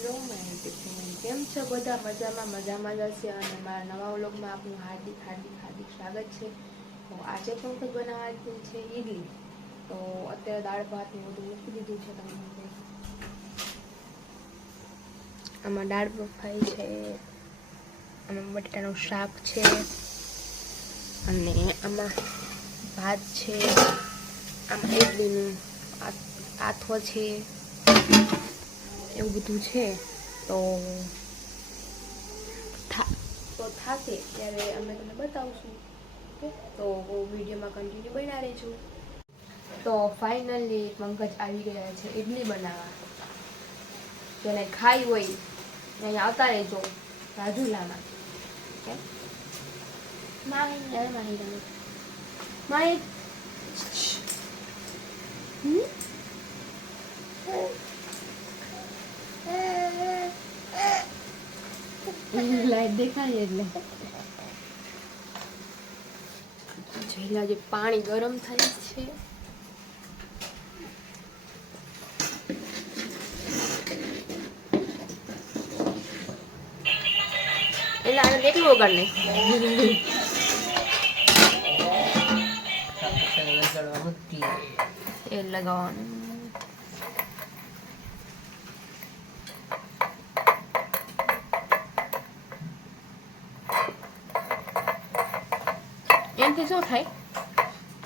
Hello કેમ છો બધા? મજામાં જ હશે અને મારા નવા વ્લોગમાં આપનું હાર્દિક સ્વાગત છે. તો આજે પણ કંઈક બનાવવાની છે ઈડલી. તો અત્યારે દાળ ભાત ને બધું મૂકી દીધું છે. તમને આમાં દાળ બફાઈ છે, આમાં બટાટાનું શાક છે અને આમાં ભાત છે, આમાં ઈડલીનું આથો છે, એવું બધું છે. તો થાશે ત્યારે અમે તમને બતાવશું. તો વિડીયોમાં કન્ટિન્યુ બન્યા રહેજો. તો ફાઇનલી પંકજ આવી ગયા છે ઈડલી બનાવવા. જેને ખાઈ હોય અહીંયા આવતા રહેજો રાજુલામાં. લાઈટ દેખાય એટલે જેલા જે પાણી ગરમ થાય છે. એટલે આને એકલું વગાડ ને તેલ લગાવવાનું. એનાથી શું થાય?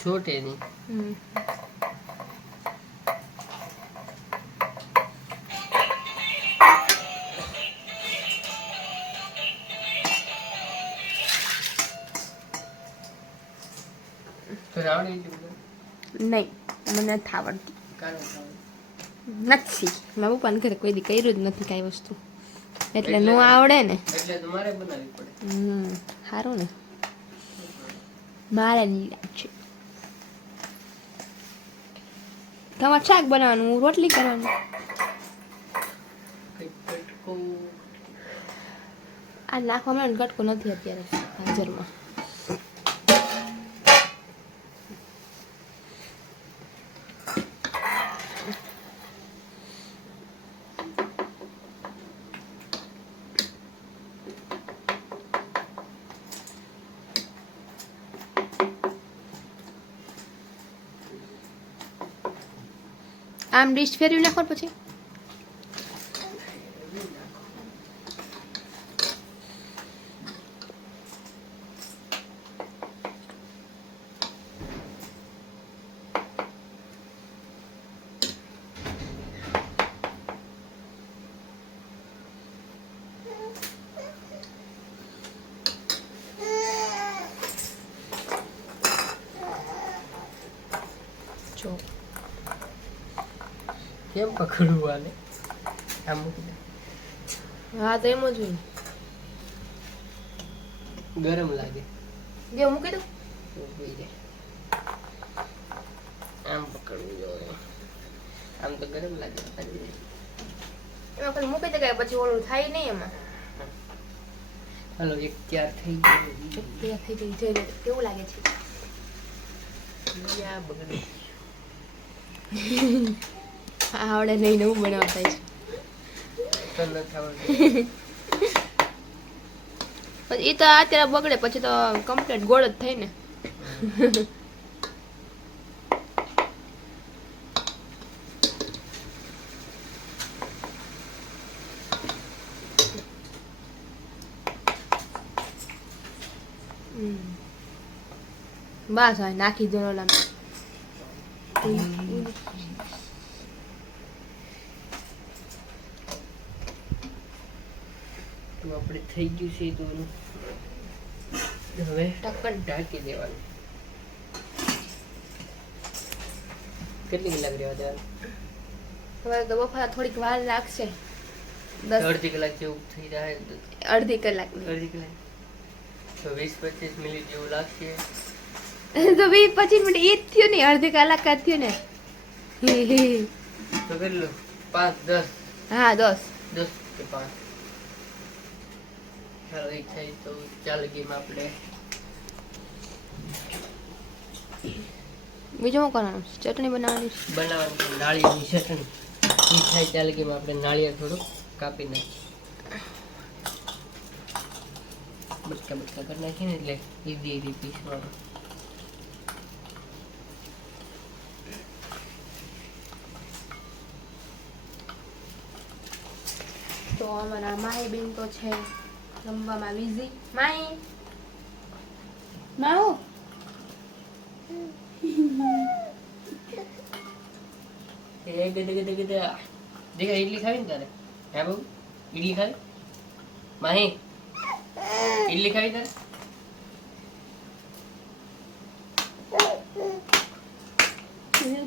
છોટે નહીં. નહીં, મને નથી આવડતી. નથી, મારા પપ્પાને ઘરે કોઈ દી કર્યું જ નથી કાંઈ વસ્તુ, એટલે ન આવડે ને. એટલે તમારે બનાવવી પડે. સારું ને, મારે નહીં છે. તમારે શાક બનાવવાનું, હું રોટલી કરવાની. આ નાખવા મને ગટકો નથી અત્યારે હાજરમાં. આમ ડીશ ફેરવી નાખો પછી જો કેમ પકડવું આને? આમ મૂકી દે. હા તો એમ જ હોય. ગરમ લાગે. જે મૂકી દઉં ઉભી રહે. આમ પકડવું જોઈએ. આમ તો ગરમ લાગે. એમાં પછી મૂકી દે પછી ઓલું થાય નહીં એમાં. હાલો એક તૈયાર થઈ ગયું. તૈયાર થઈ ગઈ જોઈ લે કેવું લાગે છે. યા બગડી. આવડે નહીં નવું બનાવતા છે. પછી એ તો અત્યારે બગડે પછી તો કમ્પ્લીટ ગોળ જ થાય ને. બસ હવે નાખી દો ઓલા. તો આપણે થઈ ગયું છે તો હવે ઢક્કન ઢાંકી દેવાનું. કેટલી કલાક રહેવા દેવાનું? હવે તો બફારા થોડીક વાર લાગશે. અડધી કલાક જેવું થઈ જાય. અડધી કલાક અડધી કલાક તો 20-25 મિનિટ જેવું લાગશે. તો 20-25 મિનિટ ઈ જ થયું ને, અડધી કલાક જ થયું ને. તો કેટલું? 5-10. હા 10 કે 5. ચાલો એ થાય તો ચાલ ગેમ આપણે બીજું શું કરવાનું? ચટણી બનાવવાની. નાળિયેરની ચટણી. એ થાય ચાલ ગેમ આપણે નાળિયેર થોડું કાપી નાખ બટકા બટકા કરી નાખીએ ને એટલે ઈઝી પીસવામાં. તો અમારા માહી બેન તો છે રમવામાં બીઝી. માહી માહુ એ ગદે ગદે ગદે દેખા ઇડલી ખાવી ને તારે? હે બાબુ ઇડલી ખાવી? માહી ઇડલી ખાવી તારે?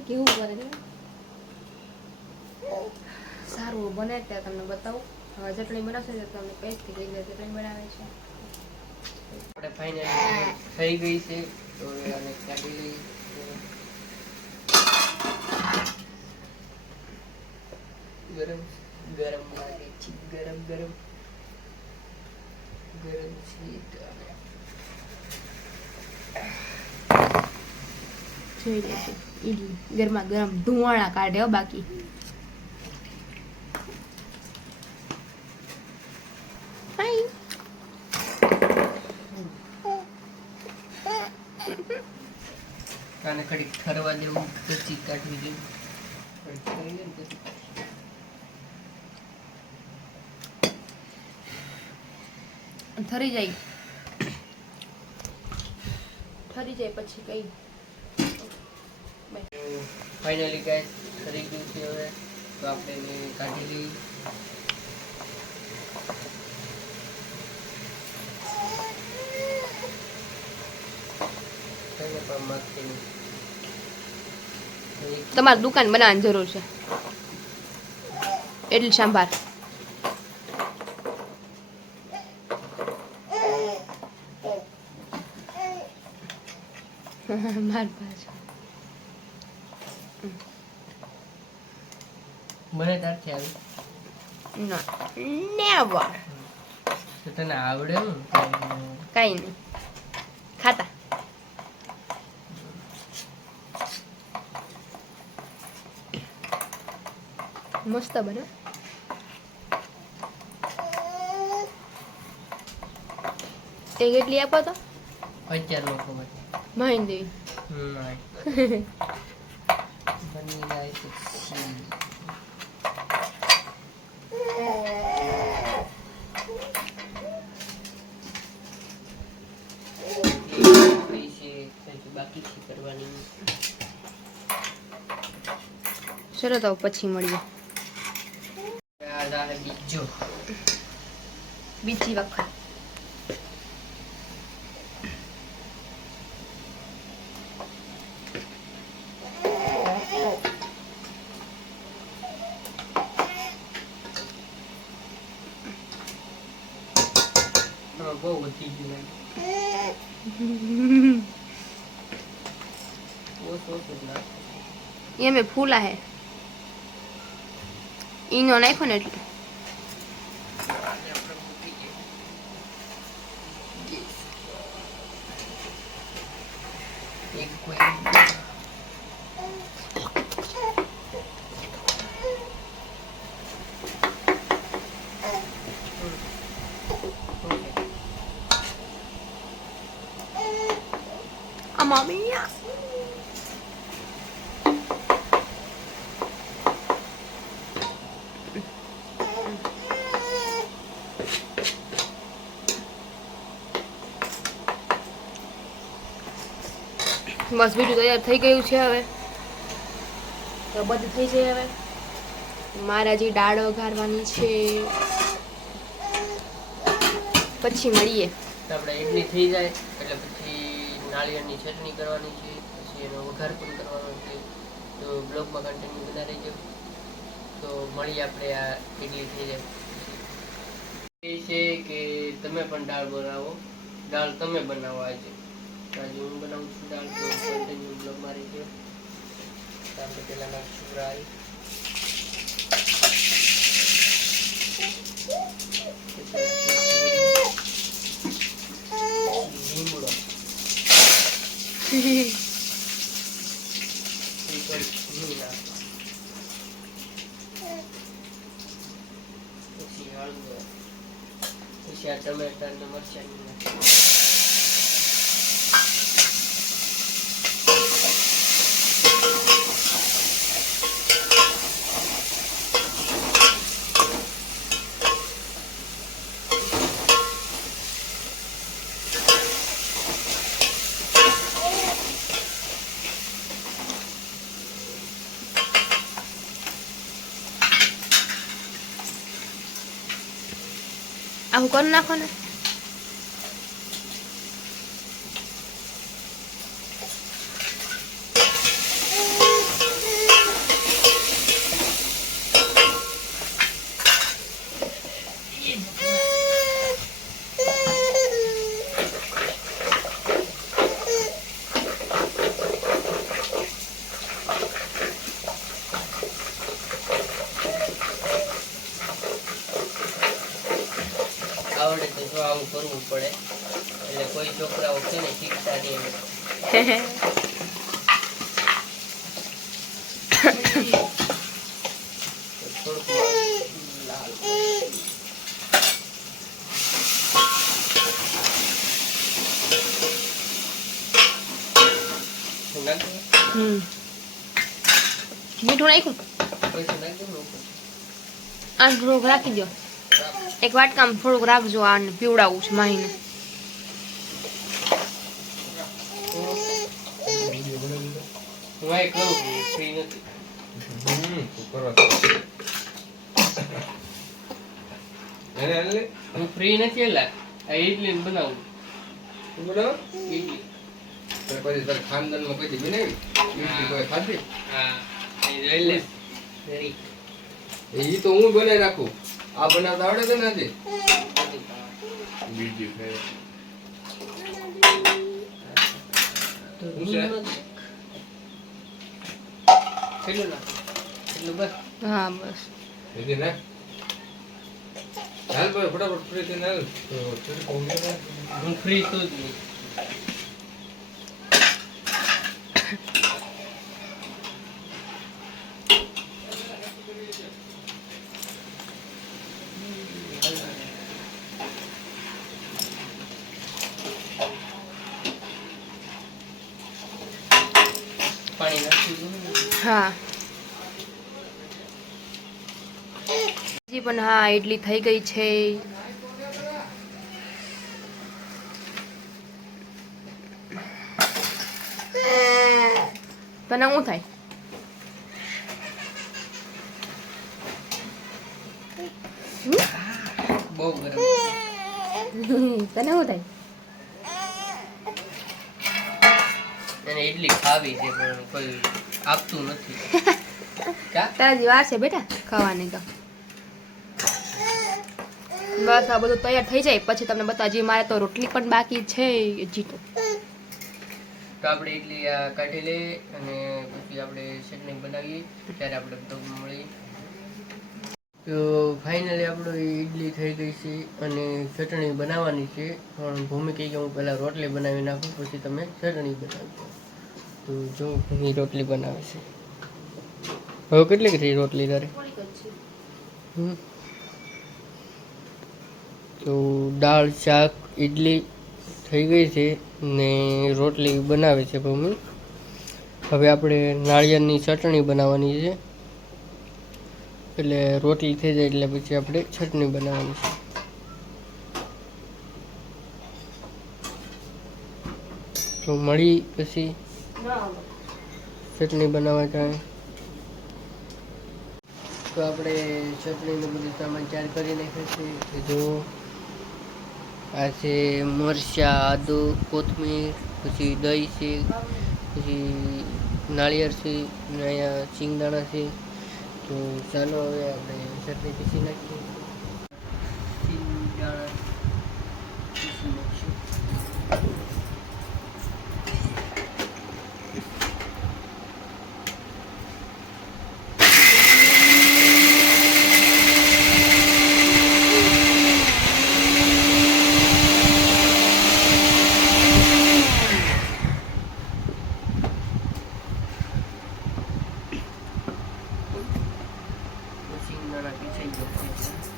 કેવું કરે સારું બને ત્યાં તમને બતાવું. હવે ચટણી બનાવશે તો તમને કહીશ કે કઈ રીતે ચટણી બનાવે છે. આપણે ફાઇનલી થઈ ગઈ છે તો આને કાઢી લઈએ. ગરમ ગરમ લાગે છે, ગરમ ગરમ ગરમ છે. જોઈ લેજો ઈડલી ગરમા ગરમ ધુવાણા કાઢે હો બાકી. આને કડી ઠરવા દેવું પછી કાઢવી દેવું. ઠરી જાય પછી કઈ ફાઇનલી ગાઈસ થઈ ગયું છે. હવે તો આપણે એને કાઢી લઈએ. તમારે દુકાન બનાવવાની જરૂર છે એટલે સાંભાર. માર પાછો મને તારથી આવી ના નેવર તો તને આવડે હું કઈ નહીં ખાતા. મસ્ત બને. તે કેટલી આપો તો? 11 લોકો મહિન દેવી બની જાય તો બાકી છે કરવાની. ચલો તો પછી મળીએ બીજી વખત. બહુ વધી ગયું એ મેં ફૂલા હે ઈનો નાખ્યો ને એટલે mía. બસ બીજું તૈયાર થઈ ગયું છે. હવે તો બધું થઈ જાય. હવે મારા જે દાળ વઘારવાની છે પછી મળીએ. આપણે ઇડલી થઈ જાય એટલે પછી નાળિયેરની ચટણી કરવાની છે, પછી એનો વઘાર પણ કરવાનો છે. તો બ્લોગમાં કન્ટિન્યુ બના રહેજો. તો મળીએ આપણે આ ઇડલી થઈ જાય એ છે કે તમે પણ દાળ બનાવો. દાળ તમે બનાવો. આજે હું બનાવું છું દાળ. તો કન્ટિન્યુ બ્લોગમાં રહેજો. આપણે પહેલાં નાખશું રાઈ, લીમડો, પછી હળદર પછી આ ટમેટા ને મરચાં આવું કરી નાખો ને. આવડે તો જો આવું કરવું પડે એટલે કોઈ છોકરાઓ છે ને શીખતા નહીં થોડુંક લાલ મીઠું નાખ્યું પૈસા નાખી દો આ થોડુંક રાખી દો. એક વાટકામાં થોડુંક રાખજો. આને પીવડાવું છે માહીને. હું આ કરું ફ્રી નથી હું ફ્રી નથી એટલે આ ઇડલી બનાવું ઇડલી ખાનદાનમાં કઈ બનાવી કોઈ ખાધી હા રેડી એ તો હું બનાવી રાખું. આ બનાવતા આવડે છે ને આજે બીજું કેટલું નાખ એટલું બસ હા બસ. એથી ના હાલ ભાઈ ફટાફટ ફ્રી થઈને હાલ હું ફ્રી તો જ નહીં પાણી નાખી દઉં હા હજી પણ હા ઇડલી થઈ ગઈ છે. તને શું થાય? બહુ ગરમ તને શું થાય? એને ઇડલી ખાવી છે પણ કોઈ આપતું નથી કા તારા જેવા છે બેટા ખાવાની તો. બસ આ બધું તૈયાર થઈ જાય પછી તમને બતા. હજી મારે તો રોટલી પણ બાકી છે હજી તો. તો આપણે ઇડલી આ કાઢી લઈએ અને પછી આપણે ચટણી બનાવીએ ત્યારે આપણે બધું મળીએ. તો ફાઇનલી આપણું ઇડલી થઈ ગઈ છે અને ચટણી બનાવવાની છે પણ ભૂમિ કહી કે હું પહેલાં રોટલી બનાવી નાખું પછી તમે ચટણી બનાવજો. તો જો ભૂમિ રોટલી બનાવે છે. હવે કેટલી કરી રોટલી તારે? તો દાળ શાક ઇડલી થઈ ગઈ છે ને રોટલી બનાવે છે ભૂમિ. હવે આપણે નાળિયેરની ચટણી બનાવવાની છે એટલે રોટલી થઈ જાય એટલે પછી આપણે ચટણી બનાવવાની છે. તો મળી પછી ચટણી બનાવવા જાય. તો આપણે ચટણીનું બધું સામાન તૈયાર કરી નાખ્યું છે. જો આ છે મરચાં, આદુ, કોથમીર, પછી દહીં છે, પછી નાળિયેર છે અને અહીંયા શિંગદાણા છે. તો ચાલો હવે આપણે ચટણી પીસી નાખીએ. શિંગદાણા પીસી નાખીશું. શિંગદાણા પીસાઈ ગયા છે.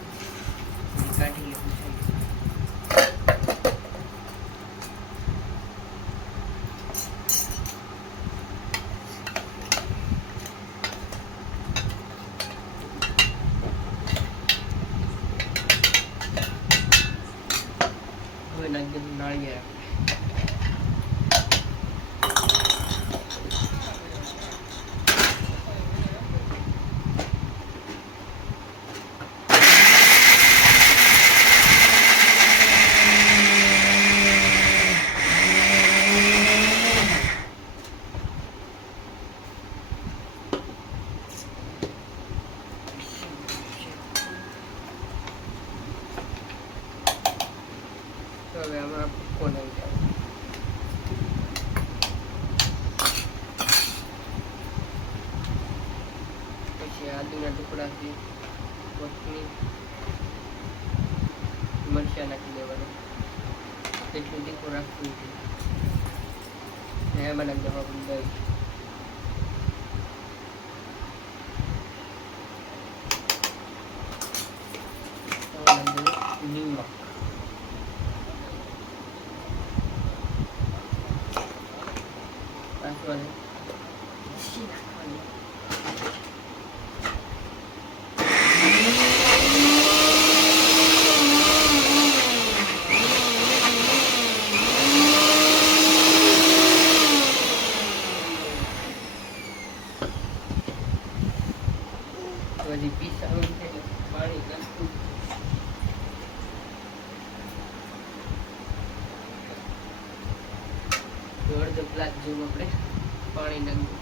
હવે નાખી દઉં નાળિયેર. તો હવે આમાં ભૂકો નાખી દઉં. પછી આદુના ટુકડાથી કોથમીર મરચાં નાખી દેવાના. એટલું તીખું રાખવું છે. ને એમાં નાખી દઉં આપણું દહીં. નિમક. નાખવાની ઘી નાખવાની. તો હજી પીસાવું છે એટલે પાણી નાખવું. અડધો ગ્લાસ જેવું આપણે પાણી નાખવું.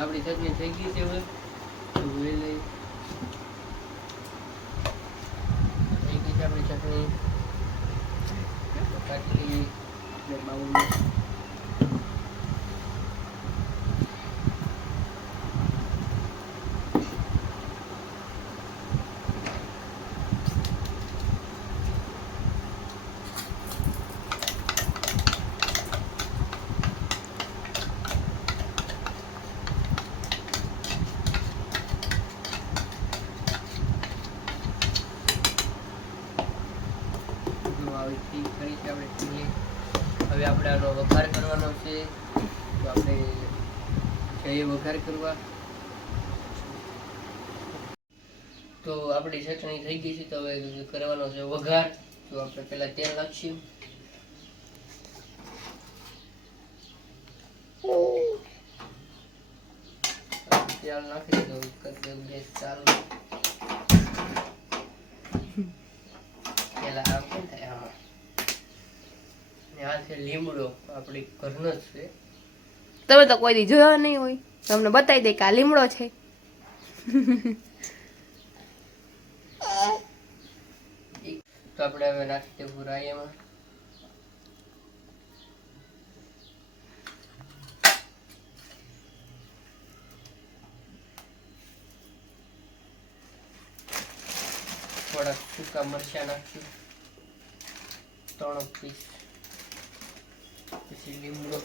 આપણી ચટણી થઈ ગઈ છે. હવે ધોઈ લઈ. થઈ ગઈ છે આપણી ચટણી. કાઢી લઈએ આપણે બાઉલમાં. હવે આપણે આનો વઘાર કરવાનો છે. તો આપણે જઈએ વઘાર કરવા. તો આપણી ચટણી થઈ ગઈ છે. તો હવે કરવાનો છે વઘાર. તો આપણે પહેલા તેલ નાખીશું. તેલ નાખી દીધું. કરી દઉં ગેસ ચાલુ. પેલા આમ કેમ થાય આમાં. આ છે લીમડો. આપણી ઘરનો જ છે. તમે તો કોઈ દી જોયો નહીં હોય. તમને બતાવી દે કે આ લીમડો છે. તો આપણે હવે નાખી દેવું રાઈ એમાં. થોડાક સૂકા મરચાં નાખશું. 3 પીસ. પછી લીમડો.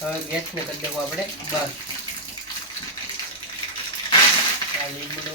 હવે ગેસને કરી દેવું આપણે બંધ. આ લીમડો.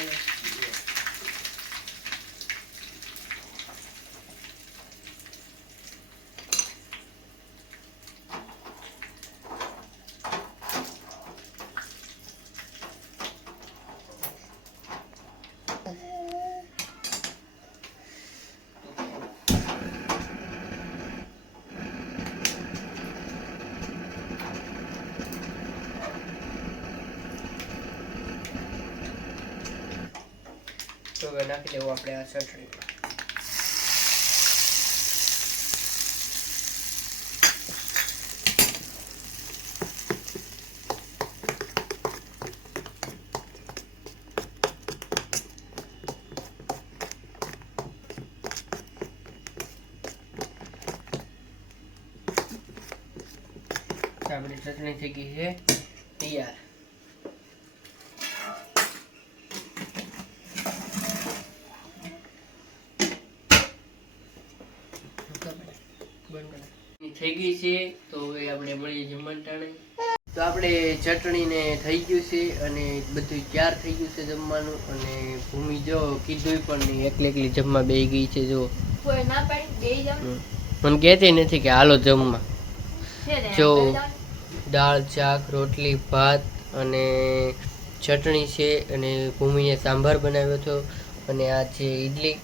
તો હવે નાખી દેવું આપણે આ ચટણી. આપણી ચટણી થઈ ગઈ છે તૈયાર. થઈ ગઈ છે. તો હવે આપણે મળીએ જમવાનું ટાણે. તો આપણે ચટણીને થઈ ગયું છે અને બધું તૈયાર થઈ ગયું છે જમવાનું. અને ભૂમિ જો કીધું પણ નહીં, એકલી જમવા બેસી ગઈ છે. જો કોઈ ના પાડી દે જાવ મને કહેતી નથી કે હાલો જમવા. છે ને જો આપણે જાવ. દાળ, શાક, રોટલી, ભાત અને ચટણી છે. અને ભૂમિએ સાંભાર બનાવ્યો હતો. અને આ છે ઈડલી.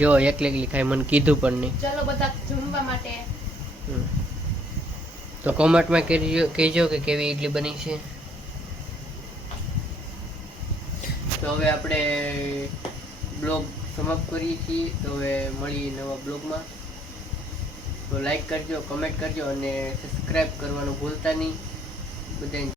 જો એકલી ખાઈ, મને કીધું પણ નહીં. ચલો બધા જમવા માટે. તો કોમેન્ટમાં કહેજો કે કેવી ઈડલી બની છે. તો હવે આપણે બ્લોગ સમાપ્ત કરીએ છીએ. તો હવે મળીએ નવા બ્લોગમાં. તો લાઈક કરજો, કમેન્ટ કરજો અને સબસ્ક્રાઈબ કરવાનું ભૂલતા નહીં બધાને.